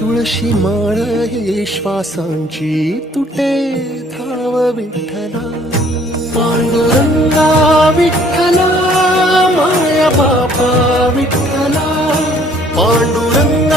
तुळशी माळ ही श्वासांची तुटे धाव विठ्ठला. पांडुरंगा विठ्ठला, माया बापा विठ्ठला. पांडुरंगा